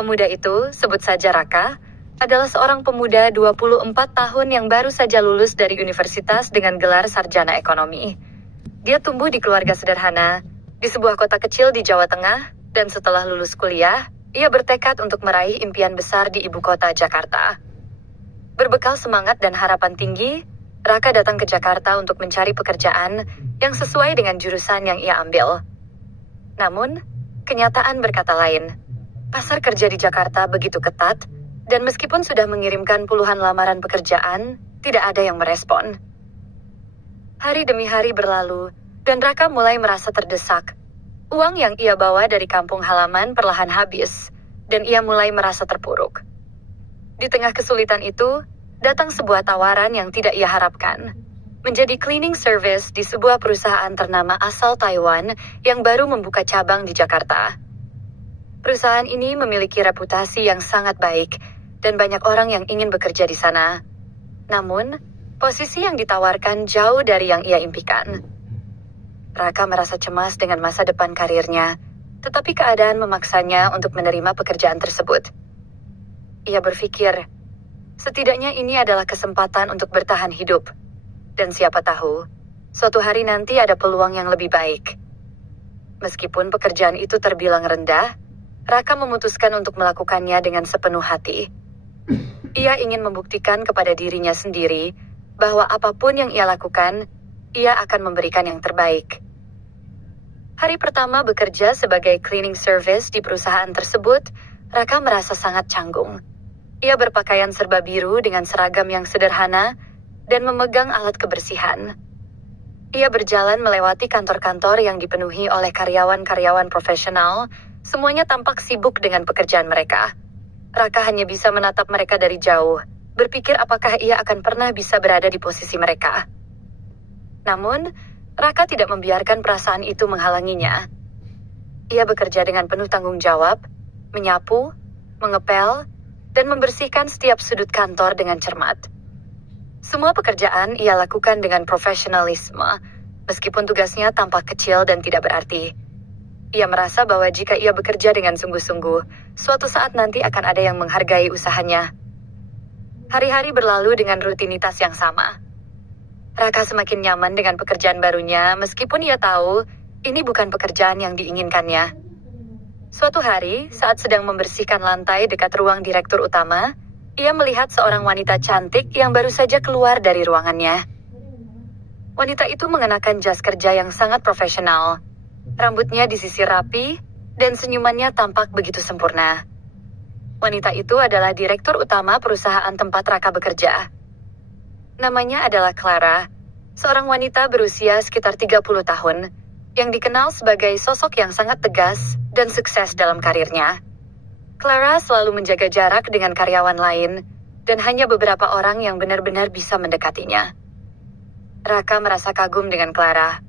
Pemuda itu, sebut saja Raka, adalah seorang pemuda 24 tahun yang baru saja lulus dari universitas dengan gelar sarjana ekonomi. Dia tumbuh di keluarga sederhana, di sebuah kota kecil di Jawa Tengah, dan setelah lulus kuliah, ia bertekad untuk meraih impian besar di ibu kota Jakarta. Berbekal semangat dan harapan tinggi, Raka datang ke Jakarta untuk mencari pekerjaan yang sesuai dengan jurusan yang ia ambil. Namun, kenyataan berkata lain. Pasar kerja di Jakarta begitu ketat, dan meskipun sudah mengirimkan puluhan lamaran pekerjaan, tidak ada yang merespon. Hari demi hari berlalu, dan Raka mulai merasa terdesak. Uang yang ia bawa dari kampung halaman perlahan habis, dan ia mulai merasa terpuruk. Di tengah kesulitan itu, datang sebuah tawaran yang tidak ia harapkan. Menjadi cleaning service di sebuah perusahaan ternama asal Taiwan yang baru membuka cabang di Jakarta. Perusahaan ini memiliki reputasi yang sangat baik, dan banyak orang yang ingin bekerja di sana. Namun, posisi yang ditawarkan jauh dari yang ia impikan. Raka merasa cemas dengan masa depan karirnya, tetapi keadaan memaksanya untuk menerima pekerjaan tersebut. Ia berpikir, setidaknya ini adalah kesempatan untuk bertahan hidup. Dan siapa tahu, suatu hari nanti ada peluang yang lebih baik. Meskipun pekerjaan itu terbilang rendah, Raka memutuskan untuk melakukannya dengan sepenuh hati. Ia ingin membuktikan kepada dirinya sendiri bahwa apapun yang ia lakukan, ia akan memberikan yang terbaik. Hari pertama bekerja sebagai cleaning service di perusahaan tersebut, Raka merasa sangat canggung. Ia berpakaian serba biru dengan seragam yang sederhana dan memegang alat kebersihan. Ia berjalan melewati kantor-kantor yang dipenuhi oleh karyawan-karyawan profesional, semuanya tampak sibuk dengan pekerjaan mereka. Raka hanya bisa menatap mereka dari jauh, berpikir apakah ia akan pernah bisa berada di posisi mereka. Namun, Raka tidak membiarkan perasaan itu menghalanginya. Ia bekerja dengan penuh tanggung jawab, menyapu, mengepel, dan membersihkan setiap sudut kantor dengan cermat. Semua pekerjaan ia lakukan dengan profesionalisme, meskipun tugasnya tampak kecil dan tidak berarti. Ia merasa bahwa jika ia bekerja dengan sungguh-sungguh, suatu saat nanti akan ada yang menghargai usahanya. Hari-hari berlalu dengan rutinitas yang sama. Raka semakin nyaman dengan pekerjaan barunya, meskipun ia tahu ini bukan pekerjaan yang diinginkannya. Suatu hari, saat sedang membersihkan lantai dekat ruang direktur utama, ia melihat seorang wanita cantik yang baru saja keluar dari ruangannya. Wanita itu mengenakan jas kerja yang sangat profesional. Rambutnya disisir rapi, dan senyumannya tampak begitu sempurna. Wanita itu adalah direktur utama perusahaan tempat Raka bekerja. Namanya adalah Clara, seorang wanita berusia sekitar 30 tahun, yang dikenal sebagai sosok yang sangat tegas dan sukses dalam karirnya. Clara selalu menjaga jarak dengan karyawan lain, dan hanya beberapa orang yang benar-benar bisa mendekatinya. Raka merasa kagum dengan Clara,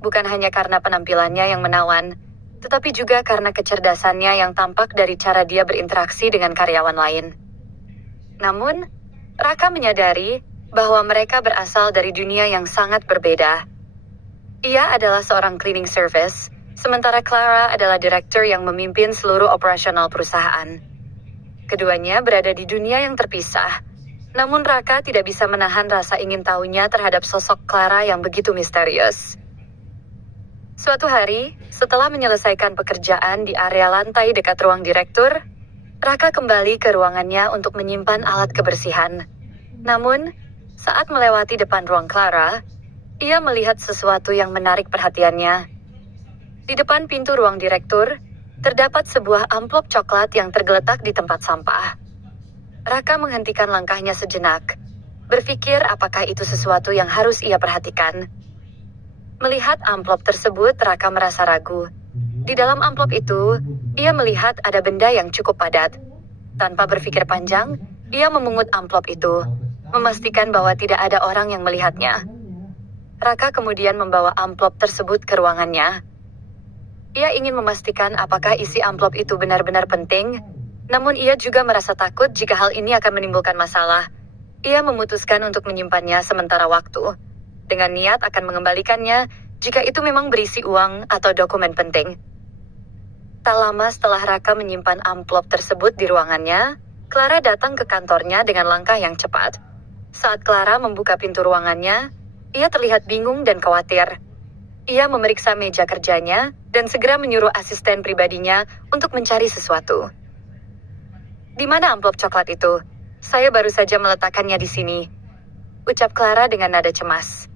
bukan hanya karena penampilannya yang menawan, tetapi juga karena kecerdasannya yang tampak dari cara dia berinteraksi dengan karyawan lain. Namun, Raka menyadari bahwa mereka berasal dari dunia yang sangat berbeda. Ia adalah seorang cleaning service, sementara Clara adalah direktur yang memimpin seluruh operasional perusahaan. Keduanya berada di dunia yang terpisah, namun Raka tidak bisa menahan rasa ingin tahunya terhadap sosok Clara yang begitu misterius. Suatu hari, setelah menyelesaikan pekerjaan di area lantai dekat ruang direktur, Raka kembali ke ruangannya untuk menyimpan alat kebersihan. Namun, saat melewati depan ruang Clara, ia melihat sesuatu yang menarik perhatiannya. Di depan pintu ruang direktur, terdapat sebuah amplop coklat yang tergeletak di tempat sampah. Raka menghentikan langkahnya sejenak, berpikir apakah itu sesuatu yang harus ia perhatikan. Melihat amplop tersebut, Raka merasa ragu. Di dalam amplop itu, ia melihat ada benda yang cukup padat. Tanpa berpikir panjang, ia memungut amplop itu, memastikan bahwa tidak ada orang yang melihatnya. Raka kemudian membawa amplop tersebut ke ruangannya. Ia ingin memastikan apakah isi amplop itu benar-benar penting, namun ia juga merasa takut jika hal ini akan menimbulkan masalah. Ia memutuskan untuk menyimpannya sementara waktu, dengan niat akan mengembalikannya jika itu memang berisi uang atau dokumen penting. Tak lama setelah Raka menyimpan amplop tersebut di ruangannya, Clara datang ke kantornya dengan langkah yang cepat. Saat Clara membuka pintu ruangannya, ia terlihat bingung dan khawatir. Ia memeriksa meja kerjanya dan segera menyuruh asisten pribadinya untuk mencari sesuatu. "Di mana amplop coklat itu? Saya baru saja meletakkannya di sini," ucap Clara dengan nada cemas.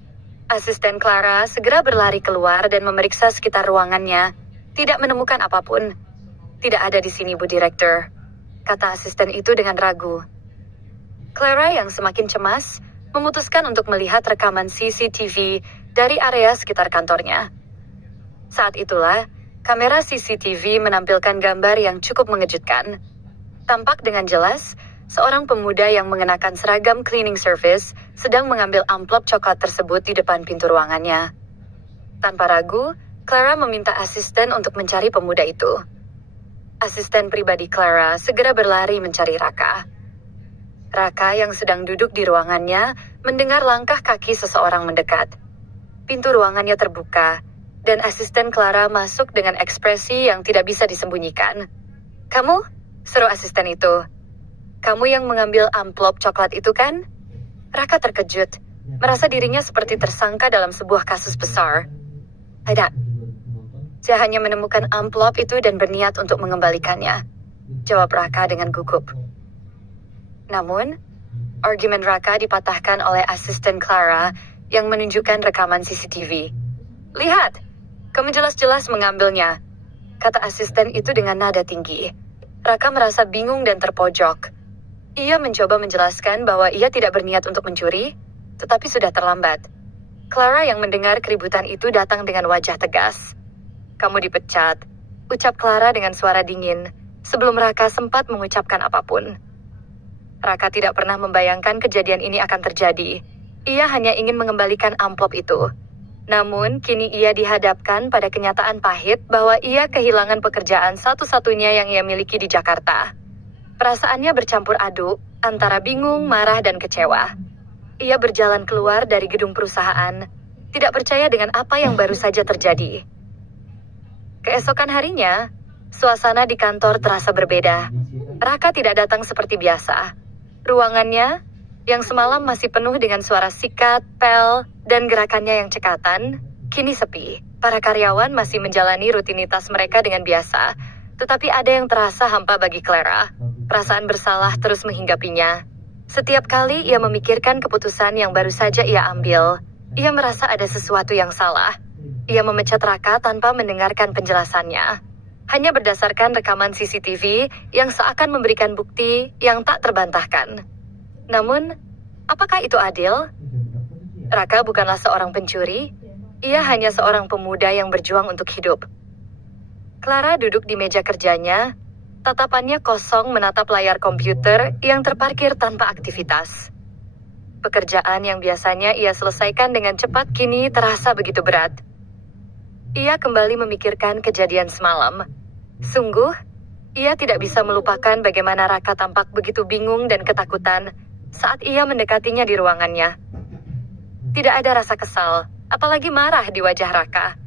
Asisten Clara segera berlari keluar dan memeriksa sekitar ruangannya, tidak menemukan apapun. "Tidak ada di sini, Bu Direktur," kata asisten itu dengan ragu. Clara yang semakin cemas, memutuskan untuk melihat rekaman CCTV dari area sekitar kantornya. Saat itulah, kamera CCTV menampilkan gambar yang cukup mengejutkan. Tampak dengan jelas, seorang pemuda yang mengenakan seragam cleaning service sedang mengambil amplop coklat tersebut di depan pintu ruangannya. Tanpa ragu, Clara meminta asisten untuk mencari pemuda itu. Asisten pribadi Clara segera berlari mencari Raka. Raka yang sedang duduk di ruangannya mendengar langkah kaki seseorang mendekat. Pintu ruangannya terbuka, dan asisten Clara masuk dengan ekspresi yang tidak bisa disembunyikan. "Kamu?" seru asisten itu. "Kamu yang mengambil amplop coklat itu kan?" Raka terkejut, merasa dirinya seperti tersangka dalam sebuah kasus besar. "Tidak. Saya hanya menemukan amplop itu dan berniat untuk mengembalikannya," jawab Raka dengan gugup. Namun, argumen Raka dipatahkan oleh asisten Clara yang menunjukkan rekaman CCTV. "Lihat, kamu jelas-jelas mengambilnya," kata asisten itu dengan nada tinggi. Raka merasa bingung dan terpojok. Ia mencoba menjelaskan bahwa ia tidak berniat untuk mencuri, tetapi sudah terlambat. Clara yang mendengar keributan itu datang dengan wajah tegas. "Kamu dipecat," ucap Clara dengan suara dingin, sebelum Raka sempat mengucapkan apapun. Raka tidak pernah membayangkan kejadian ini akan terjadi. Ia hanya ingin mengembalikan amplop itu. Namun, kini ia dihadapkan pada kenyataan pahit bahwa ia kehilangan pekerjaan satu-satunya yang ia miliki di Jakarta. Perasaannya bercampur aduk antara bingung, marah, dan kecewa. Ia berjalan keluar dari gedung perusahaan, tidak percaya dengan apa yang baru saja terjadi. Keesokan harinya, suasana di kantor terasa berbeda. Raka tidak datang seperti biasa. Ruangannya, yang semalam masih penuh dengan suara sikat, pel, dan gerakannya yang cekatan, kini sepi. Para karyawan masih menjalani rutinitas mereka dengan biasa, tetapi ada yang terasa hampa bagi Clara. Perasaan bersalah terus menghinggapinya. Setiap kali ia memikirkan keputusan yang baru saja ia ambil, ia merasa ada sesuatu yang salah. Ia memecat Raka tanpa mendengarkan penjelasannya. Hanya berdasarkan rekaman CCTV yang seakan memberikan bukti yang tak terbantahkan. Namun, apakah itu adil? Raka bukanlah seorang pencuri, ia hanya seorang pemuda yang berjuang untuk hidup. Clara duduk di meja kerjanya, tatapannya kosong menatap layar komputer yang terparkir tanpa aktivitas. Pekerjaan yang biasanya ia selesaikan dengan cepat kini terasa begitu berat. Ia kembali memikirkan kejadian semalam. Sungguh, ia tidak bisa melupakan bagaimana Raka tampak begitu bingung dan ketakutan saat ia mendekatinya di ruangannya. Tidak ada rasa kesal, apalagi marah di wajah Raka.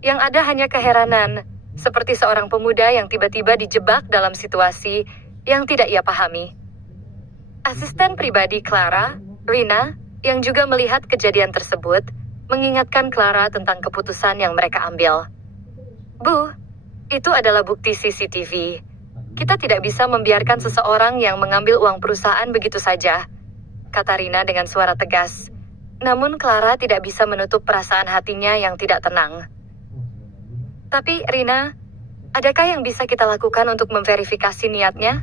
Yang ada hanya keheranan, seperti seorang pemuda yang tiba-tiba dijebak dalam situasi yang tidak ia pahami. Asisten pribadi Clara, Rina, yang juga melihat kejadian tersebut, mengingatkan Clara tentang keputusan yang mereka ambil. "Bu, itu adalah bukti CCTV. Kita tidak bisa membiarkan seseorang yang mengambil uang perusahaan begitu saja," kata Rina dengan suara tegas. Namun Clara tidak bisa menutup perasaan hatinya yang tidak tenang. "Tapi Rina, adakah yang bisa kita lakukan untuk memverifikasi niatnya?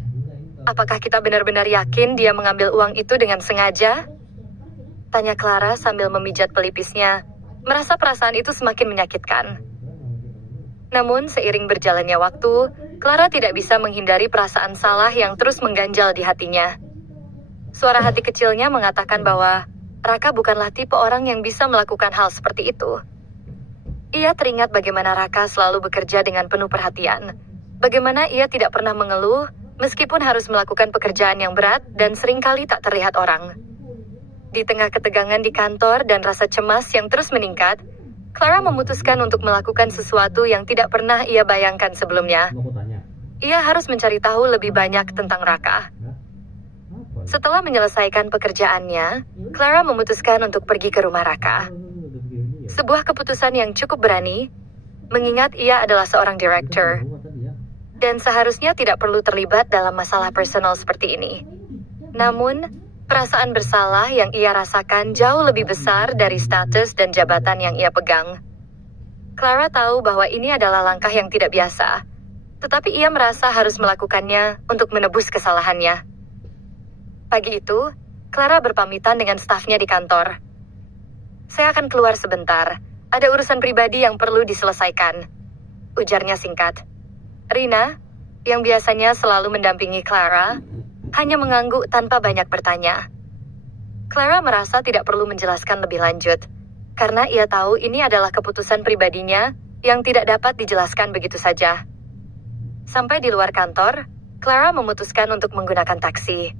Apakah kita benar-benar yakin dia mengambil uang itu dengan sengaja?" tanya Clara sambil memijat pelipisnya, merasa perasaan itu semakin menyakitkan. Namun seiring berjalannya waktu, Clara tidak bisa menghindari perasaan salah yang terus mengganjal di hatinya. Suara hati kecilnya mengatakan bahwa Raka bukanlah tipe orang yang bisa melakukan hal seperti itu. Ia teringat bagaimana Raka selalu bekerja dengan penuh perhatian. Bagaimana ia tidak pernah mengeluh, meskipun harus melakukan pekerjaan yang berat dan seringkali tak terlihat orang. Di tengah ketegangan di kantor dan rasa cemas yang terus meningkat, Clara memutuskan untuk melakukan sesuatu yang tidak pernah ia bayangkan sebelumnya. Ia harus mencari tahu lebih banyak tentang Raka. Setelah menyelesaikan pekerjaannya, Clara memutuskan untuk pergi ke rumah Raka. Sebuah keputusan yang cukup berani, mengingat ia adalah seorang direktur, dan seharusnya tidak perlu terlibat dalam masalah personal seperti ini. Namun, perasaan bersalah yang ia rasakan jauh lebih besar dari status dan jabatan yang ia pegang. Clara tahu bahwa ini adalah langkah yang tidak biasa, tetapi ia merasa harus melakukannya untuk menebus kesalahannya. Pagi itu, Clara berpamitan dengan stafnya di kantor. "Saya akan keluar sebentar. Ada urusan pribadi yang perlu diselesaikan," ujarnya singkat. Rina, yang biasanya selalu mendampingi Clara, hanya mengangguk tanpa banyak bertanya. Clara merasa tidak perlu menjelaskan lebih lanjut, karena ia tahu ini adalah keputusan pribadinya yang tidak dapat dijelaskan begitu saja. Sampai di luar kantor, Clara memutuskan untuk menggunakan taksi.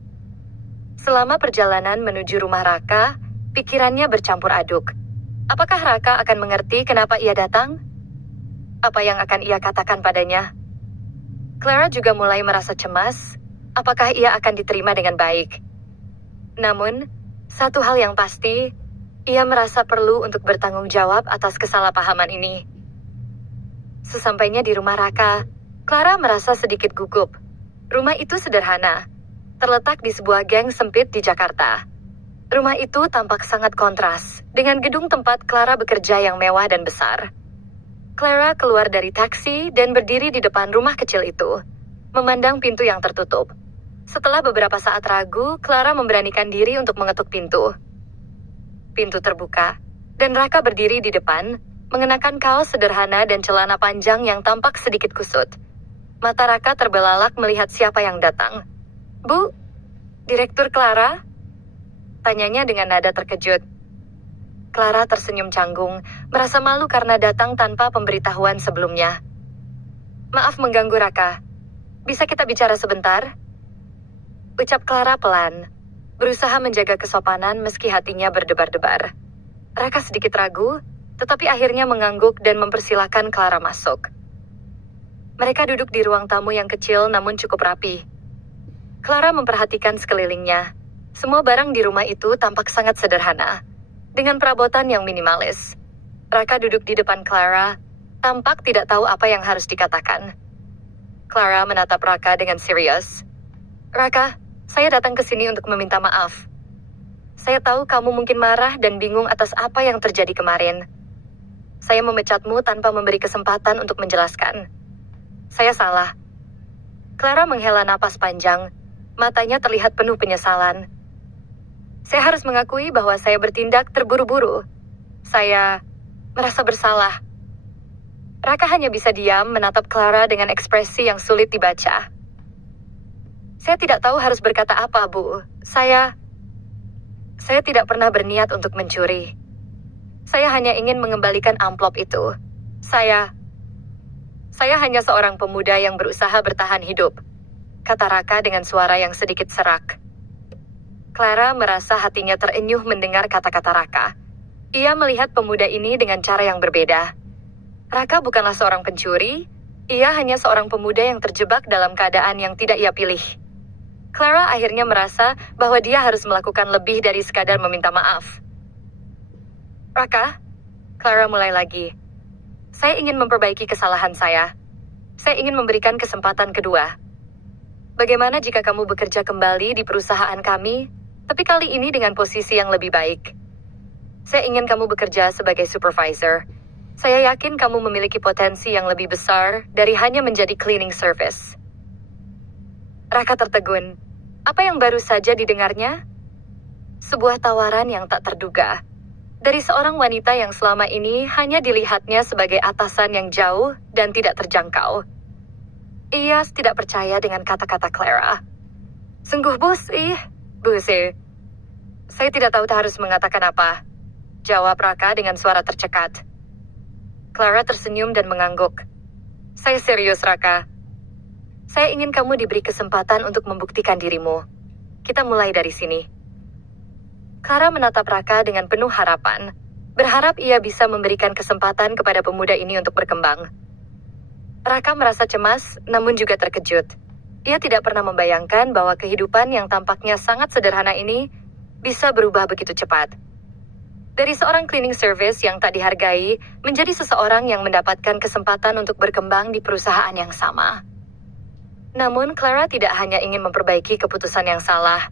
Selama perjalanan menuju rumah Raka, pikirannya bercampur aduk. Apakah Raka akan mengerti kenapa ia datang? Apa yang akan ia katakan padanya? Clara juga mulai merasa cemas, apakah ia akan diterima dengan baik. Namun, satu hal yang pasti, ia merasa perlu untuk bertanggung jawab atas kesalahpahaman ini. Sesampainya di rumah Raka, Clara merasa sedikit gugup. Rumah itu sederhana, terletak di sebuah geng sempit di Jakarta. Rumah itu tampak sangat kontras, dengan gedung tempat Clara bekerja yang mewah dan besar. Clara keluar dari taksi dan berdiri di depan rumah kecil itu, memandang pintu yang tertutup. Setelah beberapa saat ragu, Clara memberanikan diri untuk mengetuk pintu. Pintu terbuka, dan Raka berdiri di depan, mengenakan kaos sederhana dan celana panjang yang tampak sedikit kusut. Mata Raka terbelalak melihat siapa yang datang. "Bu, Direktur Clara?" tanyanya dengan nada terkejut. Clara tersenyum canggung, merasa malu karena datang tanpa pemberitahuan sebelumnya. "Maaf mengganggu, Raka. Bisa kita bicara sebentar?" ucap Clara pelan, berusaha menjaga kesopanan meski hatinya berdebar-debar. Raka sedikit ragu, tetapi akhirnya mengangguk dan mempersilahkan Clara masuk. Mereka duduk di ruang tamu yang kecil namun cukup rapi. Clara memperhatikan sekelilingnya. Semua barang di rumah itu tampak sangat sederhana, dengan perabotan yang minimalis. Raka duduk di depan Clara, tampak tidak tahu apa yang harus dikatakan. Clara menatap Raka dengan serius. "Raka, saya datang ke sini untuk meminta maaf. Saya tahu kamu mungkin marah dan bingung atas apa yang terjadi kemarin. Saya memecatmu tanpa memberi kesempatan untuk menjelaskan. Saya salah." Clara menghela napas panjang, matanya terlihat penuh penyesalan. "Saya harus mengakui bahwa saya bertindak terburu-buru. Saya merasa bersalah." Raka hanya bisa diam menatap Clara dengan ekspresi yang sulit dibaca. "Saya tidak tahu harus berkata apa, Bu. Saya tidak pernah berniat untuk mencuri. Saya hanya ingin mengembalikan amplop itu. Saya hanya seorang pemuda yang berusaha bertahan hidup," kata Raka dengan suara yang sedikit serak. Clara merasa hatinya terenyuh mendengar kata-kata Raka. Ia melihat pemuda ini dengan cara yang berbeda. Raka bukanlah seorang pencuri, ia hanya seorang pemuda yang terjebak dalam keadaan yang tidak ia pilih. Clara akhirnya merasa bahwa dia harus melakukan lebih dari sekadar meminta maaf. "Raka," Clara mulai lagi. "Saya ingin memperbaiki kesalahan saya. Saya ingin memberikan kesempatan kedua. Bagaimana jika kamu bekerja kembali di perusahaan kami, tapi kali ini dengan posisi yang lebih baik? Saya ingin kamu bekerja sebagai supervisor. Saya yakin kamu memiliki potensi yang lebih besar dari hanya menjadi cleaning service." Raka tertegun. Apa yang baru saja didengarnya? Sebuah tawaran yang tak terduga. Dari seorang wanita yang selama ini hanya dilihatnya sebagai atasan yang jauh dan tidak terjangkau. Ia tidak percaya dengan kata-kata Clara. "Sungguh Busi. Saya tidak tahu harus mengatakan apa," jawab Raka dengan suara tercekat. Clara tersenyum dan mengangguk. "Saya serius, Raka. Saya ingin kamu diberi kesempatan untuk membuktikan dirimu. Kita mulai dari sini." Clara menatap Raka dengan penuh harapan, berharap ia bisa memberikan kesempatan kepada pemuda ini untuk berkembang. Raka merasa cemas, namun juga terkejut. Ia tidak pernah membayangkan bahwa kehidupan yang tampaknya sangat sederhana ini bisa berubah begitu cepat. Dari seorang cleaning service yang tak dihargai, menjadi seseorang yang mendapatkan kesempatan untuk berkembang di perusahaan yang sama. Namun, Clara tidak hanya ingin memperbaiki keputusan yang salah.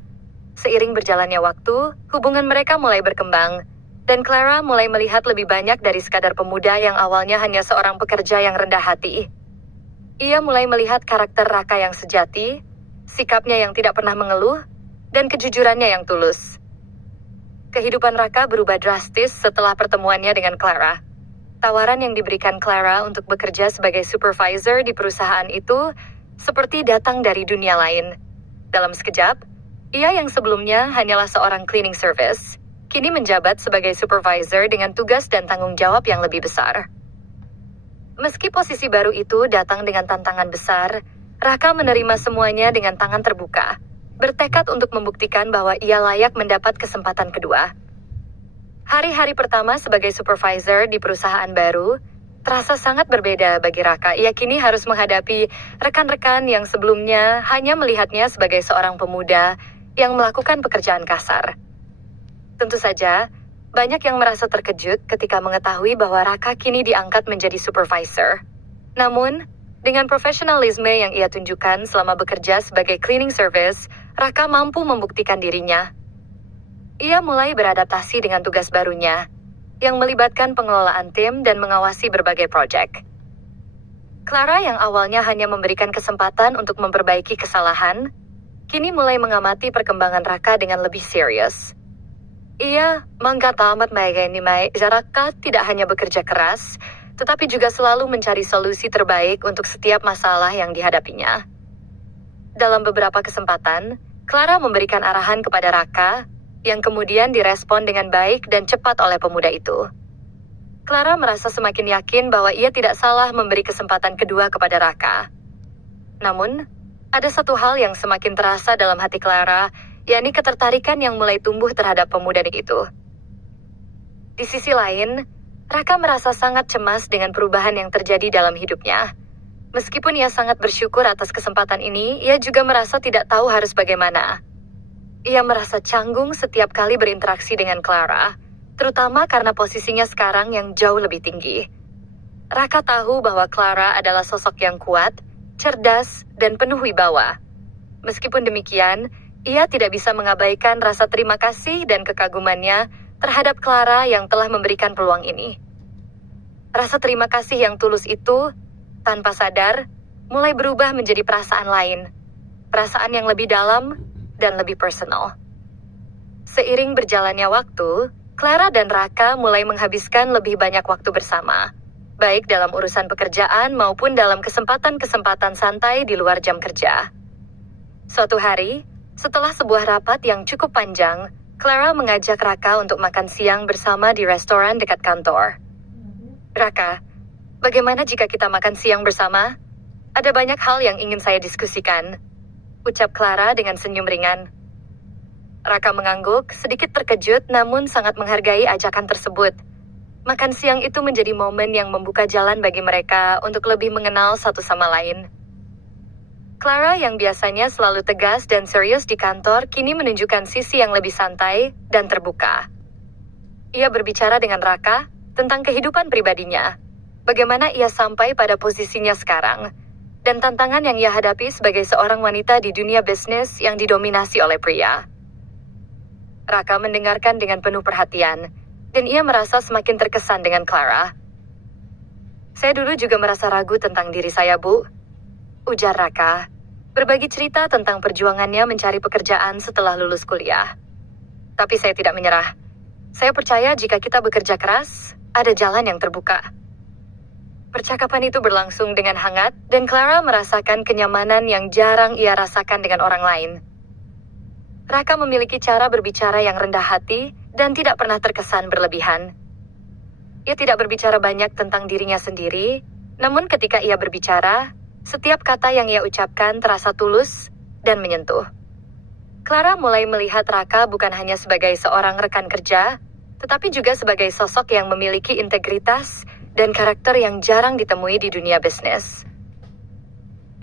Seiring berjalannya waktu, hubungan mereka mulai berkembang, dan Clara mulai melihat lebih banyak dari sekadar pemuda yang awalnya hanya seorang pekerja yang rendah hati. Ia mulai melihat karakter Raka yang sejati, sikapnya yang tidak pernah mengeluh, dan kejujurannya yang tulus. Kehidupan Raka berubah drastis setelah pertemuannya dengan Clara. Tawaran yang diberikan Clara untuk bekerja sebagai supervisor di perusahaan itu seperti datang dari dunia lain. Dalam sekejap, ia yang sebelumnya hanyalah seorang cleaning service, kini menjabat sebagai supervisor dengan tugas dan tanggung jawab yang lebih besar. Meski posisi baru itu datang dengan tantangan besar, Raka menerima semuanya dengan tangan terbuka, bertekad untuk membuktikan bahwa ia layak mendapat kesempatan kedua. Hari-hari pertama sebagai supervisor di perusahaan baru terasa sangat berbeda bagi Raka. Ia kini harus menghadapi rekan-rekan yang sebelumnya hanya melihatnya sebagai seorang pemuda yang melakukan pekerjaan kasar. Tentu saja, banyak yang merasa terkejut ketika mengetahui bahwa Raka kini diangkat menjadi supervisor. Namun, dengan profesionalisme yang ia tunjukkan selama bekerja sebagai cleaning service, Raka mampu membuktikan dirinya. Ia mulai beradaptasi dengan tugas barunya, yang melibatkan pengelolaan tim dan mengawasi berbagai proyek. Clara yang awalnya hanya memberikan kesempatan untuk memperbaiki kesalahan, kini mulai mengamati perkembangan Raka dengan lebih serius. Ia mengatamat mengenai Raka tidak hanya bekerja keras, tetapi juga selalu mencari solusi terbaik untuk setiap masalah yang dihadapinya. Dalam beberapa kesempatan, Clara memberikan arahan kepada Raka, yang kemudian direspon dengan baik dan cepat oleh pemuda itu. Clara merasa semakin yakin bahwa ia tidak salah memberi kesempatan kedua kepada Raka. Namun, ada satu hal yang semakin terasa dalam hati Clara, yakni ketertarikan yang mulai tumbuh terhadap pemuda itu. Di sisi lain, Raka merasa sangat cemas dengan perubahan yang terjadi dalam hidupnya. Meskipun ia sangat bersyukur atas kesempatan ini, ia juga merasa tidak tahu harus bagaimana. Ia merasa canggung setiap kali berinteraksi dengan Clara, terutama karena posisinya sekarang yang jauh lebih tinggi. Raka tahu bahwa Clara adalah sosok yang kuat, cerdas, dan penuh wibawa. Meskipun demikian, ia tidak bisa mengabaikan rasa terima kasih dan kekagumannya terhadap Clara yang telah memberikan peluang ini. Rasa terima kasih yang tulus itu, tanpa sadar, mulai berubah menjadi perasaan lain. Perasaan yang lebih dalam dan lebih personal. Seiring berjalannya waktu, Clara dan Raka mulai menghabiskan lebih banyak waktu bersama, baik dalam urusan pekerjaan maupun dalam kesempatan-kesempatan santai di luar jam kerja. Suatu hari, setelah sebuah rapat yang cukup panjang, Clara mengajak Raka untuk makan siang bersama di restoran dekat kantor. Raka, bagaimana jika kita makan siang bersama? Ada banyak hal yang ingin saya diskusikan, ucap Clara dengan senyum ringan. Raka mengangguk, sedikit terkejut namun sangat menghargai ajakan tersebut. Makan siang itu menjadi momen yang membuka jalan bagi mereka untuk lebih mengenal satu sama lain. Clara yang biasanya selalu tegas dan serius di kantor kini menunjukkan sisi yang lebih santai dan terbuka. Ia berbicara dengan Raka tentang kehidupan pribadinya, bagaimana ia sampai pada posisinya sekarang, dan tantangan yang ia hadapi sebagai seorang wanita di dunia bisnis yang didominasi oleh pria. Raka mendengarkan dengan penuh perhatian, dan ia merasa semakin terkesan dengan Clara. Saya dulu juga merasa ragu tentang diri saya, Bu, ujar Raka, berbagi cerita tentang perjuangannya mencari pekerjaan setelah lulus kuliah. Tapi saya tidak menyerah. Saya percaya jika kita bekerja keras, ada jalan yang terbuka. Percakapan itu berlangsung dengan hangat, dan Clara merasakan kenyamanan yang jarang ia rasakan dengan orang lain. Raka memiliki cara berbicara yang rendah hati dan tidak pernah terkesan berlebihan. Ia tidak berbicara banyak tentang dirinya sendiri, namun ketika ia berbicara, setiap kata yang ia ucapkan terasa tulus dan menyentuh. Clara mulai melihat Raka bukan hanya sebagai seorang rekan kerja, tetapi juga sebagai sosok yang memiliki integritas dan karakter yang jarang ditemui di dunia bisnis.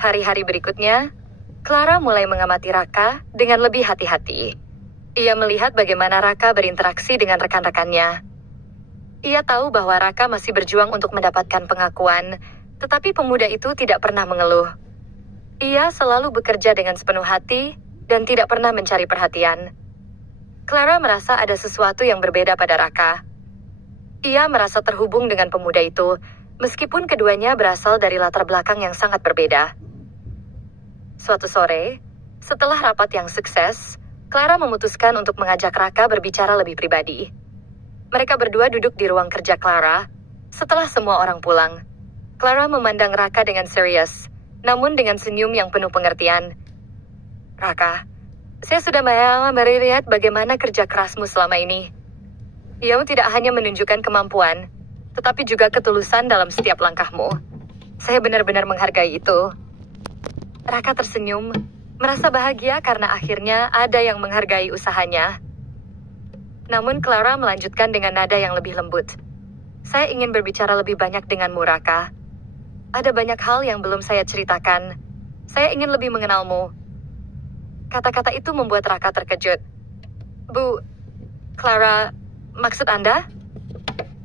Hari-hari berikutnya, Clara mulai mengamati Raka dengan lebih hati-hati. Ia melihat bagaimana Raka berinteraksi dengan rekan-rekannya. Ia tahu bahwa Raka masih berjuang untuk mendapatkan pengakuan, tetapi pemuda itu tidak pernah mengeluh. Ia selalu bekerja dengan sepenuh hati dan tidak pernah mencari perhatian. Clara merasa ada sesuatu yang berbeda pada Raka. Ia merasa terhubung dengan pemuda itu, meskipun keduanya berasal dari latar belakang yang sangat berbeda. Suatu sore, setelah rapat yang sukses, Clara memutuskan untuk mengajak Raka berbicara lebih pribadi. Mereka berdua duduk di ruang kerja Clara. Setelah semua orang pulang, Clara memandang Raka dengan serius, namun dengan senyum yang penuh pengertian. Raka, saya sudah melihat bagaimana kerja kerasmu selama ini. Kamu tidak hanya menunjukkan kemampuan, tetapi juga ketulusan dalam setiap langkahmu. Saya benar-benar menghargai itu. Raka tersenyum, merasa bahagia karena akhirnya ada yang menghargai usahanya. Namun Clara melanjutkan dengan nada yang lebih lembut. Saya ingin berbicara lebih banyak denganmu, Raka. Ada banyak hal yang belum saya ceritakan. Saya ingin lebih mengenalmu. Kata-kata itu membuat Raka terkejut. Bu, Clara, maksud Anda?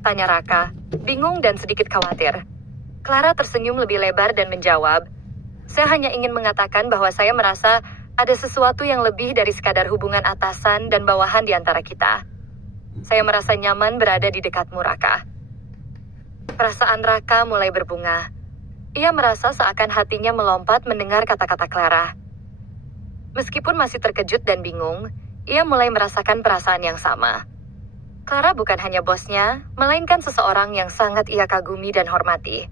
Tanya Raka, bingung dan sedikit khawatir. Clara tersenyum lebih lebar dan menjawab, saya hanya ingin mengatakan bahwa saya merasa ada sesuatu yang lebih dari sekadar hubungan atasan dan bawahan di antara kita. Saya merasa nyaman berada di dekatmu, Raka. Perasaan Raka mulai berbunga. Ia merasa seakan hatinya melompat mendengar kata-kata Clara. Meskipun masih terkejut dan bingung, ia mulai merasakan perasaan yang sama. Clara bukan hanya bosnya, melainkan seseorang yang sangat ia kagumi dan hormati.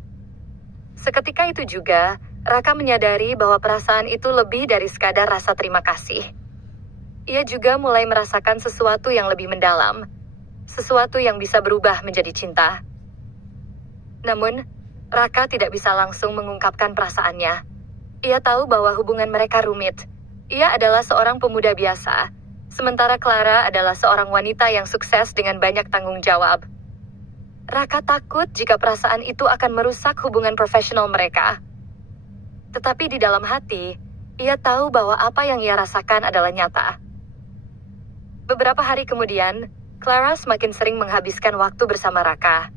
Seketika itu juga, Raka menyadari bahwa perasaan itu lebih dari sekadar rasa terima kasih. Ia juga mulai merasakan sesuatu yang lebih mendalam, sesuatu yang bisa berubah menjadi cinta. Namun, Raka tidak bisa langsung mengungkapkan perasaannya. Ia tahu bahwa hubungan mereka rumit. Ia adalah seorang pemuda biasa, sementara Clara adalah seorang wanita yang sukses dengan banyak tanggung jawab. Raka takut jika perasaan itu akan merusak hubungan profesional mereka. Tetapi di dalam hati, ia tahu bahwa apa yang ia rasakan adalah nyata. Beberapa hari kemudian, Clara semakin sering menghabiskan waktu bersama Raka.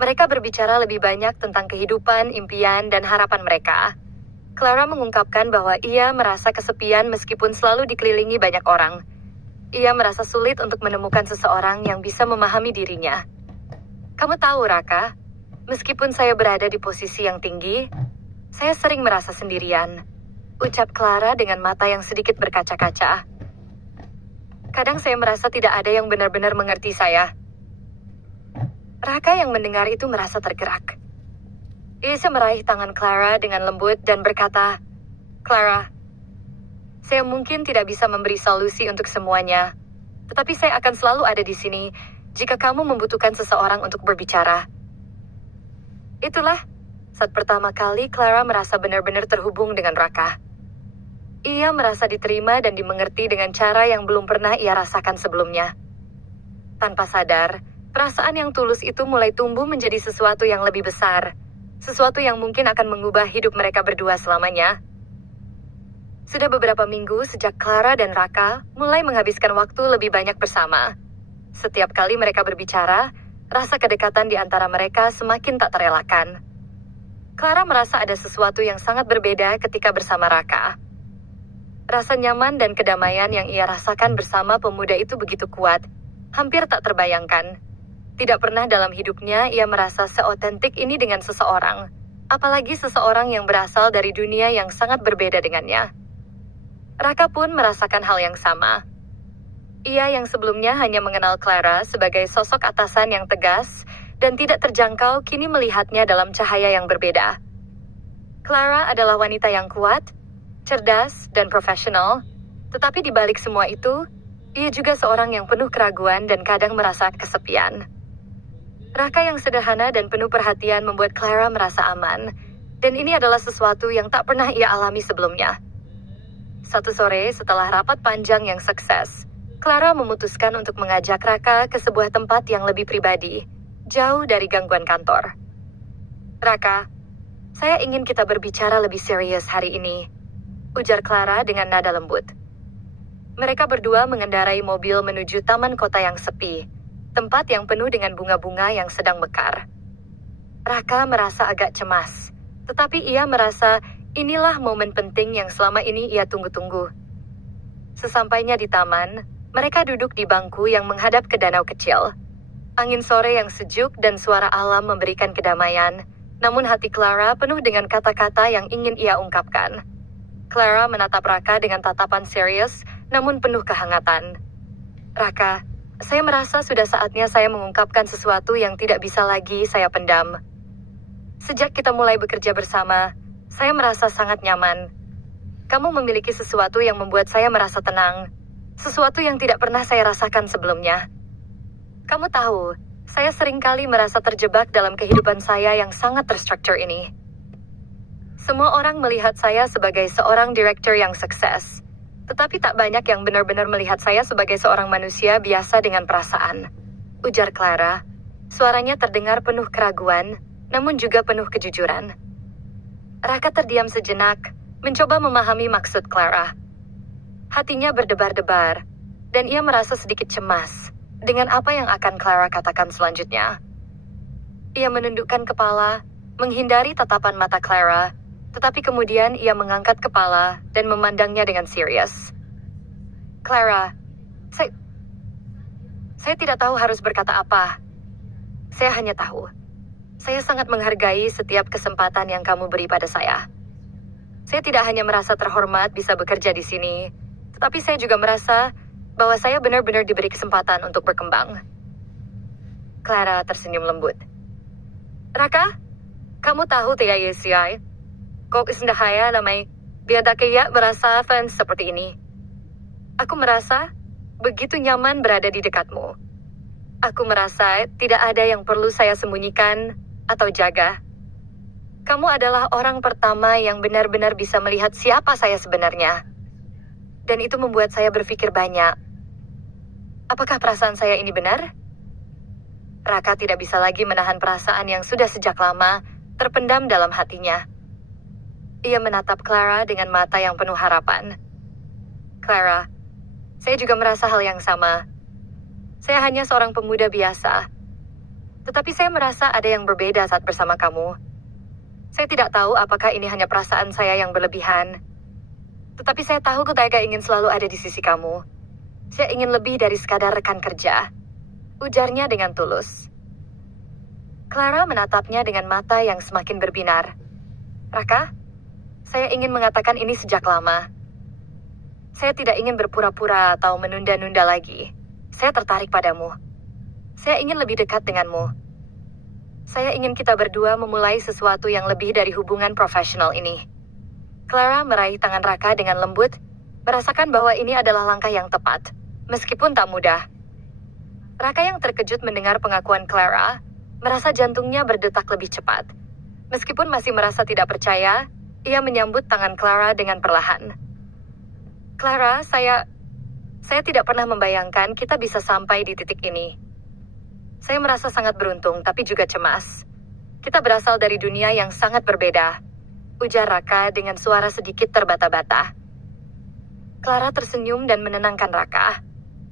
Mereka berbicara lebih banyak tentang kehidupan, impian, dan harapan mereka. Clara mengungkapkan bahwa ia merasa kesepian meskipun selalu dikelilingi banyak orang. Ia merasa sulit untuk menemukan seseorang yang bisa memahami dirinya. Kamu tahu, Raka, meskipun saya berada di posisi yang tinggi, saya sering merasa sendirian. Ucap Clara dengan mata yang sedikit berkaca-kaca. Kadang saya merasa tidak ada yang benar-benar mengerti saya. Raka yang mendengar itu merasa tergerak. Ia meraih tangan Clara dengan lembut dan berkata, Clara, saya mungkin tidak bisa memberi solusi untuk semuanya, tetapi saya akan selalu ada di sini jika kamu membutuhkan seseorang untuk berbicara. Itulah saat pertama kali Clara merasa benar-benar terhubung dengan Raka. Ia merasa diterima dan dimengerti dengan cara yang belum pernah ia rasakan sebelumnya. Tanpa sadar, perasaan yang tulus itu mulai tumbuh menjadi sesuatu yang lebih besar, sesuatu yang mungkin akan mengubah hidup mereka berdua selamanya. Sudah beberapa minggu sejak Clara dan Raka mulai menghabiskan waktu lebih banyak bersama. Setiap kali mereka berbicara, rasa kedekatan di antara mereka semakin tak terelakkan. Clara merasa ada sesuatu yang sangat berbeda ketika bersama Raka. Rasa nyaman dan kedamaian yang ia rasakan bersama pemuda itu begitu kuat, hampir tak terbayangkan. Tidak pernah dalam hidupnya ia merasa seotentik ini dengan seseorang, apalagi seseorang yang berasal dari dunia yang sangat berbeda dengannya. Raka pun merasakan hal yang sama. Ia yang sebelumnya hanya mengenal Clara sebagai sosok atasan yang tegas dan tidak terjangkau kini melihatnya dalam cahaya yang berbeda. Clara adalah wanita yang kuat, cerdas, dan profesional, tetapi di balik semua itu, ia juga seorang yang penuh keraguan dan kadang merasa kesepian. Raka yang sederhana dan penuh perhatian membuat Clara merasa aman, dan ini adalah sesuatu yang tak pernah ia alami sebelumnya. Satu sore setelah rapat panjang yang sukses, Clara memutuskan untuk mengajak Raka ke sebuah tempat yang lebih pribadi, jauh dari gangguan kantor. Raka, saya ingin kita berbicara lebih serius hari ini, ujar Clara dengan nada lembut. Mereka berdua mengendarai mobil menuju taman kota yang sepi, tempat yang penuh dengan bunga-bunga yang sedang mekar. Raka merasa agak cemas, tetapi ia merasa inilah momen penting yang selama ini ia tunggu-tunggu. Sesampainya di taman, mereka duduk di bangku yang menghadap ke danau kecil. Angin sore yang sejuk dan suara alam memberikan kedamaian, namun hati Clara penuh dengan kata-kata yang ingin ia ungkapkan. Clara menatap Raka dengan tatapan serius, namun penuh kehangatan. Raka, saya merasa sudah saatnya saya mengungkapkan sesuatu yang tidak bisa lagi saya pendam. Sejak kita mulai bekerja bersama, saya merasa sangat nyaman. Kamu memiliki sesuatu yang membuat saya merasa tenang. Sesuatu yang tidak pernah saya rasakan sebelumnya. Kamu tahu, saya seringkali merasa terjebak dalam kehidupan saya yang sangat terstruktur ini. Semua orang melihat saya sebagai seorang direktur yang sukses. Tetapi tak banyak yang benar-benar melihat saya sebagai seorang manusia biasa dengan perasaan. Ujar Clara. Suaranya terdengar penuh keraguan, namun juga penuh kejujuran. Raka terdiam sejenak, mencoba memahami maksud Clara. Hatinya berdebar-debar, dan ia merasa sedikit cemas dengan apa yang akan Clara katakan selanjutnya. Ia menundukkan kepala, menghindari tatapan mata Clara, tetapi kemudian ia mengangkat kepala dan memandangnya dengan serius. Clara, saya tidak tahu harus berkata apa. Saya hanya tahu, saya sangat menghargai setiap kesempatan yang kamu beri pada saya. Saya tidak hanya merasa terhormat bisa bekerja di sini, tetapi saya juga merasa bahwa saya benar-benar diberi kesempatan untuk berkembang. Clara tersenyum lembut. Raka, kamu tahu tidak ya, kok isndahaya namai biada kaya berasa fans seperti ini. Aku merasa begitu nyaman berada di dekatmu. Aku merasa tidak ada yang perlu saya sembunyikan atau jaga. Kamu adalah orang pertama yang benar-benar bisa melihat siapa saya sebenarnya. Dan itu membuat saya berpikir banyak. Apakah perasaan saya ini benar? Raka tidak bisa lagi menahan perasaan yang sudah sejak lama terpendam dalam hatinya. Ia menatap Clara dengan mata yang penuh harapan. Clara, saya juga merasa hal yang sama. Saya hanya seorang pemuda biasa. Tetapi saya merasa ada yang berbeda saat bersama kamu. Saya tidak tahu apakah ini hanya perasaan saya yang berlebihan. Tetapi saya tahu ketika ingin selalu ada di sisi kamu. Saya ingin lebih dari sekadar rekan kerja. Ujarnya dengan tulus. Clara menatapnya dengan mata yang semakin berbinar. Raka, saya ingin mengatakan ini sejak lama. Saya tidak ingin berpura-pura atau menunda-nunda lagi. Saya tertarik padamu. Saya ingin lebih dekat denganmu. Saya ingin kita berdua memulai sesuatu yang lebih dari hubungan profesional ini. Clara meraih tangan Raka dengan lembut, merasakan bahwa ini adalah langkah yang tepat, meskipun tak mudah. Raka yang terkejut mendengar pengakuan Clara, merasa jantungnya berdetak lebih cepat. Meskipun masih merasa tidak percaya, ia menyambut tangan Clara dengan perlahan. Clara, saya tidak pernah membayangkan kita bisa sampai di titik ini. Saya merasa sangat beruntung, tapi juga cemas. Kita berasal dari dunia yang sangat berbeda, ujar Raka dengan suara sedikit terbata-bata. Clara tersenyum dan menenangkan Raka.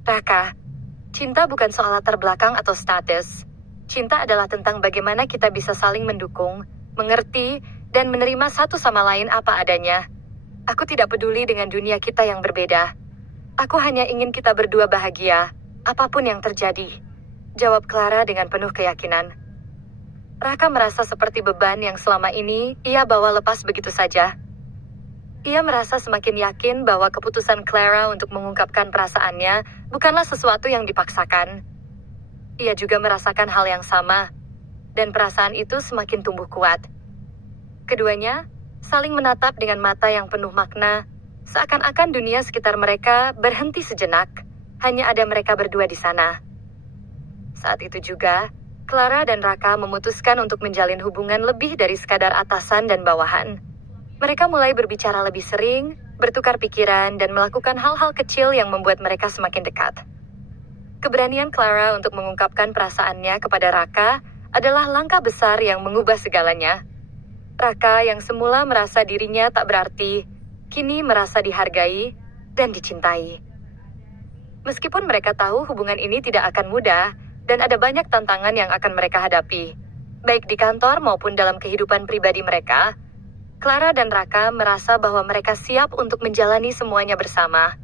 Raka, cinta bukan soal latar belakang atau status. Cinta adalah tentang bagaimana kita bisa saling mendukung, mengerti, dan menerima satu sama lain apa adanya. Aku tidak peduli dengan dunia kita yang berbeda. Aku hanya ingin kita berdua bahagia, apapun yang terjadi. Jawab Clara dengan penuh keyakinan. Raka merasa seperti beban yang selama ini ia bawa lepas begitu saja. Ia merasa semakin yakin bahwa keputusan Clara untuk mengungkapkan perasaannya bukanlah sesuatu yang dipaksakan. Ia juga merasakan hal yang sama, dan perasaan itu semakin tumbuh kuat. Keduanya saling menatap dengan mata yang penuh makna, seakan-akan dunia sekitar mereka berhenti sejenak, hanya ada mereka berdua di sana. Saat itu juga, Clara dan Raka memutuskan untuk menjalin hubungan lebih dari sekadar atasan dan bawahan. Mereka mulai berbicara lebih sering, bertukar pikiran, dan melakukan hal-hal kecil yang membuat mereka semakin dekat. Keberanian Clara untuk mengungkapkan perasaannya kepada Raka adalah langkah besar yang mengubah segalanya. Raka yang semula merasa dirinya tak berarti, kini merasa dihargai dan dicintai. Meskipun mereka tahu hubungan ini tidak akan mudah dan ada banyak tantangan yang akan mereka hadapi, baik di kantor maupun dalam kehidupan pribadi mereka, Clara dan Raka merasa bahwa mereka siap untuk menjalani semuanya bersama.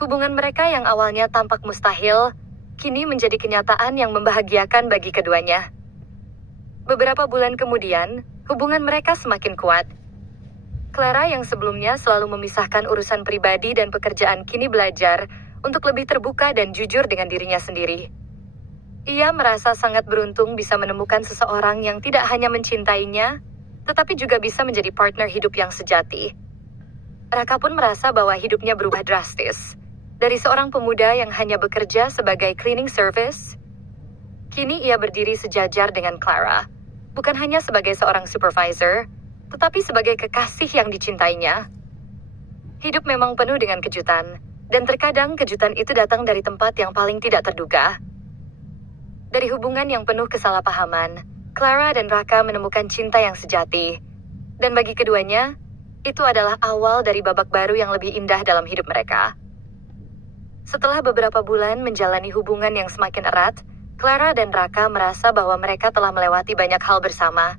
Hubungan mereka yang awalnya tampak mustahil, kini menjadi kenyataan yang membahagiakan bagi keduanya. Beberapa bulan kemudian, hubungan mereka semakin kuat. Clara yang sebelumnya selalu memisahkan urusan pribadi dan pekerjaan kini belajar untuk lebih terbuka dan jujur dengan dirinya sendiri. Ia merasa sangat beruntung bisa menemukan seseorang yang tidak hanya mencintainya, tetapi juga bisa menjadi partner hidup yang sejati. Raka pun merasa bahwa hidupnya berubah drastis. Dari seorang pemuda yang hanya bekerja sebagai cleaning service, kini ia berdiri sejajar dengan Clara, bukan hanya sebagai seorang supervisor, tetapi sebagai kekasih yang dicintainya. Hidup memang penuh dengan kejutan, dan terkadang kejutan itu datang dari tempat yang paling tidak terduga. Dari hubungan yang penuh kesalahpahaman, Clara dan Raka menemukan cinta yang sejati. Dan bagi keduanya, itu adalah awal dari babak baru yang lebih indah dalam hidup mereka. Setelah beberapa bulan menjalani hubungan yang semakin erat, Clara dan Raka merasa bahwa mereka telah melewati banyak hal bersama.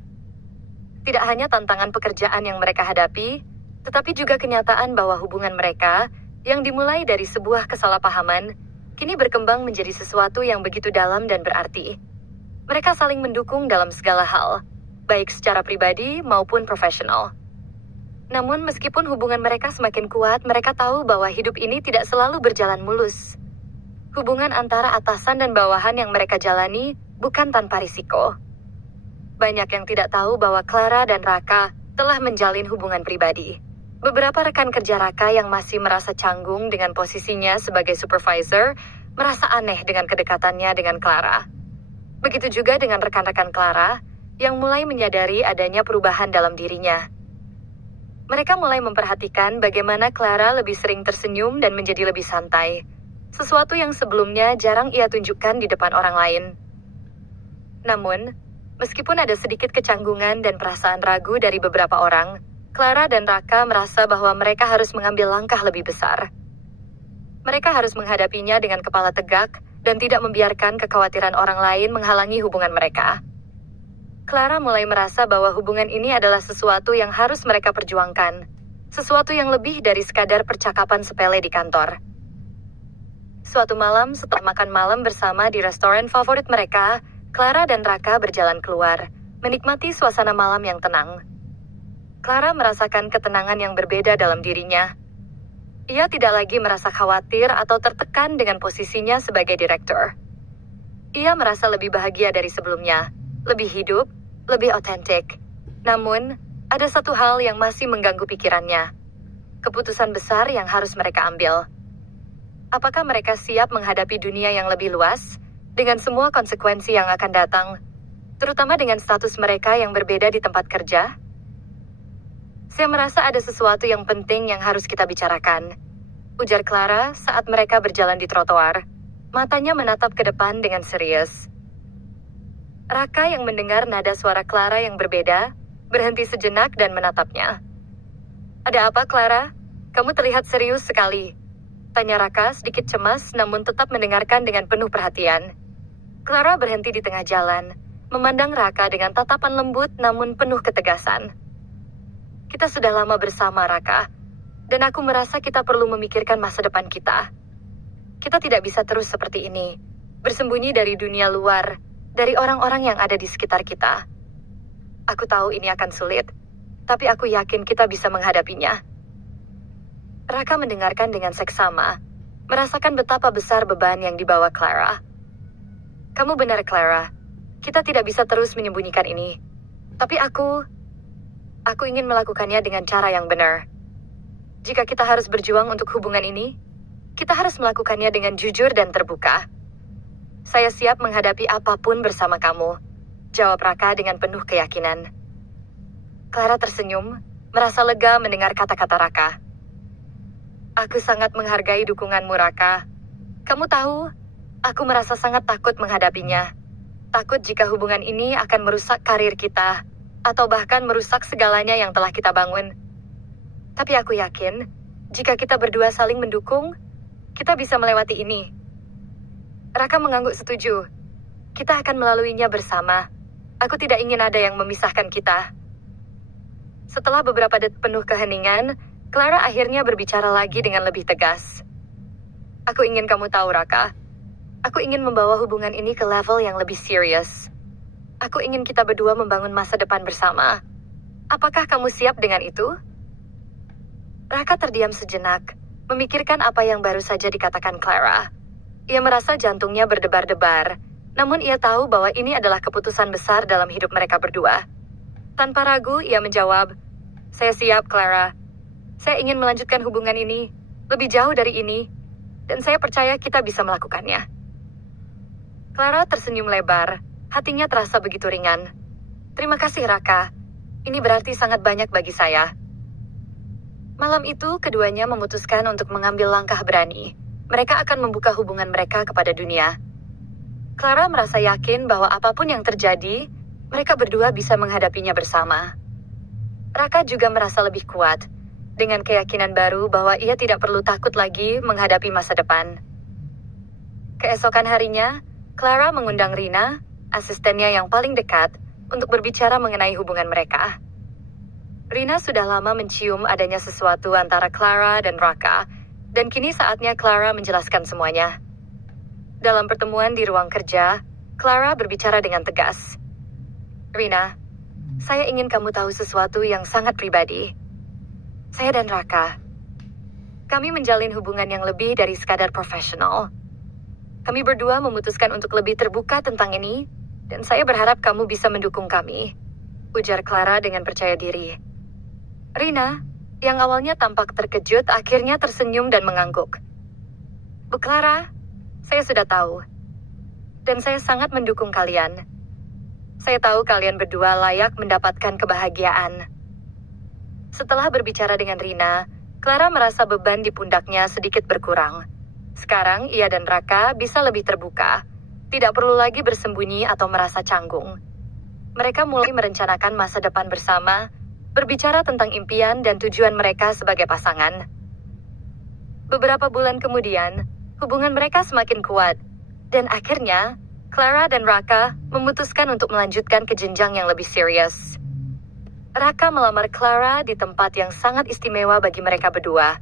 Tidak hanya tantangan pekerjaan yang mereka hadapi, tetapi juga kenyataan bahwa hubungan mereka, yang dimulai dari sebuah kesalahpahaman, kini berkembang menjadi sesuatu yang begitu dalam dan berarti. Mereka saling mendukung dalam segala hal, baik secara pribadi maupun profesional. Namun meskipun hubungan mereka semakin kuat, mereka tahu bahwa hidup ini tidak selalu berjalan mulus. Hubungan antara atasan dan bawahan yang mereka jalani bukan tanpa risiko. Banyak yang tidak tahu bahwa Clara dan Raka telah menjalin hubungan pribadi. Beberapa rekan kerja Raka yang masih merasa canggung dengan posisinya sebagai supervisor, merasa aneh dengan kedekatannya dengan Clara. Begitu juga dengan rekan-rekan Clara, yang mulai menyadari adanya perubahan dalam dirinya. Mereka mulai memperhatikan bagaimana Clara lebih sering tersenyum dan menjadi lebih santai, sesuatu yang sebelumnya jarang ia tunjukkan di depan orang lain. Namun, meskipun ada sedikit kecanggungan dan perasaan ragu dari beberapa orang, Clara dan Raka merasa bahwa mereka harus mengambil langkah lebih besar. Mereka harus menghadapinya dengan kepala tegak dan tidak membiarkan kekhawatiran orang lain menghalangi hubungan mereka. Clara mulai merasa bahwa hubungan ini adalah sesuatu yang harus mereka perjuangkan, sesuatu yang lebih dari sekadar percakapan sepele di kantor. Suatu malam setelah makan malam bersama di restoran favorit mereka, Clara dan Raka berjalan keluar, menikmati suasana malam yang tenang. Clara merasakan ketenangan yang berbeda dalam dirinya. Ia tidak lagi merasa khawatir atau tertekan dengan posisinya sebagai direktur. Ia merasa lebih bahagia dari sebelumnya, lebih hidup, lebih otentik. Namun, ada satu hal yang masih mengganggu pikirannya. Keputusan besar yang harus mereka ambil. Apakah mereka siap menghadapi dunia yang lebih luas, dengan semua konsekuensi yang akan datang, terutama dengan status mereka yang berbeda di tempat kerja? Saya merasa ada sesuatu yang penting yang harus kita bicarakan, ujar Clara saat mereka berjalan di trotoar. Matanya menatap ke depan dengan serius. Raka yang mendengar nada suara Clara yang berbeda, berhenti sejenak dan menatapnya. "Ada apa, Clara? Kamu terlihat serius sekali," tanya Raka sedikit cemas namun tetap mendengarkan dengan penuh perhatian. Clara berhenti di tengah jalan, memandang Raka dengan tatapan lembut namun penuh ketegasan. "Kita sudah lama bersama, Raka, dan aku merasa kita perlu memikirkan masa depan kita. Kita tidak bisa terus seperti ini, bersembunyi dari dunia luar, dari orang-orang yang ada di sekitar kita. Aku tahu ini akan sulit, tapi aku yakin kita bisa menghadapinya." Raka mendengarkan dengan seksama, merasakan betapa besar beban yang dibawa Clara. "Kamu benar, Clara. Kita tidak bisa terus menyembunyikan ini. Tapi aku ingin melakukannya dengan cara yang benar. Jika kita harus berjuang untuk hubungan ini, kita harus melakukannya dengan jujur dan terbuka. Saya siap menghadapi apapun bersama kamu," jawab Raka dengan penuh keyakinan. Clara tersenyum, merasa lega mendengar kata-kata Raka. Aku sangat menghargai dukunganmu, Raka. Kamu tahu, aku merasa sangat takut menghadapinya. Takut jika hubungan ini akan merusak karir kita, atau bahkan merusak segalanya yang telah kita bangun. Tapi aku yakin, jika kita berdua saling mendukung, kita bisa melewati ini. Raka mengangguk setuju. Kita akan melaluinya bersama. Aku tidak ingin ada yang memisahkan kita. Setelah beberapa detik penuh keheningan, Clara akhirnya berbicara lagi dengan lebih tegas. Aku ingin kamu tahu, Raka. Aku ingin membawa hubungan ini ke level yang lebih serius. Aku ingin kita berdua membangun masa depan bersama. Apakah kamu siap dengan itu? Raka terdiam sejenak, memikirkan apa yang baru saja dikatakan Clara. Ia merasa jantungnya berdebar-debar, namun ia tahu bahwa ini adalah keputusan besar dalam hidup mereka berdua. Tanpa ragu, ia menjawab, "Saya siap, Clara. Saya ingin melanjutkan hubungan ini, lebih jauh dari ini, dan saya percaya kita bisa melakukannya." Clara tersenyum lebar, hatinya terasa begitu ringan. "Terima kasih, Raka. Ini berarti sangat banyak bagi saya." Malam itu, keduanya memutuskan untuk mengambil langkah berani. Mereka akan membuka hubungan mereka kepada dunia. Clara merasa yakin bahwa apapun yang terjadi, mereka berdua bisa menghadapinya bersama. Raka juga merasa lebih kuat, dengan keyakinan baru bahwa ia tidak perlu takut lagi menghadapi masa depan. Keesokan harinya, Clara mengundang Rina, asistennya yang paling dekat, untuk berbicara mengenai hubungan mereka. Rina sudah lama mencium adanya sesuatu antara Clara dan Raka, dan kini saatnya Clara menjelaskan semuanya. Dalam pertemuan di ruang kerja, Clara berbicara dengan tegas. "Rina, saya ingin kamu tahu sesuatu yang sangat pribadi. Saya dan Raka, kami menjalin hubungan yang lebih dari sekadar profesional. Kami berdua memutuskan untuk lebih terbuka tentang ini, dan saya berharap kamu bisa mendukung kami," ujar Clara dengan percaya diri. Rina, yang awalnya tampak terkejut, akhirnya tersenyum dan mengangguk. "Bu Clara, saya sudah tahu. Dan saya sangat mendukung kalian. Saya tahu kalian berdua layak mendapatkan kebahagiaan." Setelah berbicara dengan Rina, Clara merasa beban di pundaknya sedikit berkurang. Sekarang ia dan Raka bisa lebih terbuka. Tidak perlu lagi bersembunyi atau merasa canggung. Mereka mulai merencanakan masa depan bersama, berbicara tentang impian dan tujuan mereka sebagai pasangan. Beberapa bulan kemudian, hubungan mereka semakin kuat, dan akhirnya, Clara dan Raka memutuskan untuk melanjutkan ke jenjang yang lebih serius. Raka melamar Clara di tempat yang sangat istimewa bagi mereka berdua,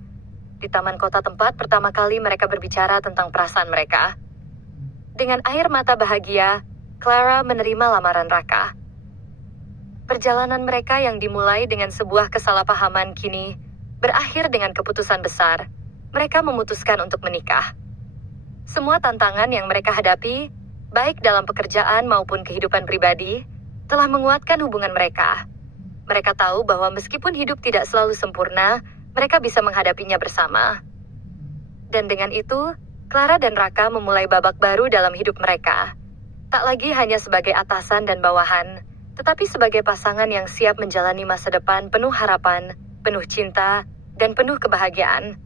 di taman kota tempat pertama kali mereka berbicara tentang perasaan mereka. Dengan air mata bahagia, Clara menerima lamaran Raka. Perjalanan mereka yang dimulai dengan sebuah kesalahpahaman kini berakhir dengan keputusan besar. Mereka memutuskan untuk menikah. Semua tantangan yang mereka hadapi, baik dalam pekerjaan maupun kehidupan pribadi, telah menguatkan hubungan mereka. Mereka tahu bahwa meskipun hidup tidak selalu sempurna, mereka bisa menghadapinya bersama. Dan dengan itu, Clara dan Raka memulai babak baru dalam hidup mereka. Tak lagi hanya sebagai atasan dan bawahan, tetapi sebagai pasangan yang siap menjalani masa depan penuh harapan, penuh cinta, dan penuh kebahagiaan.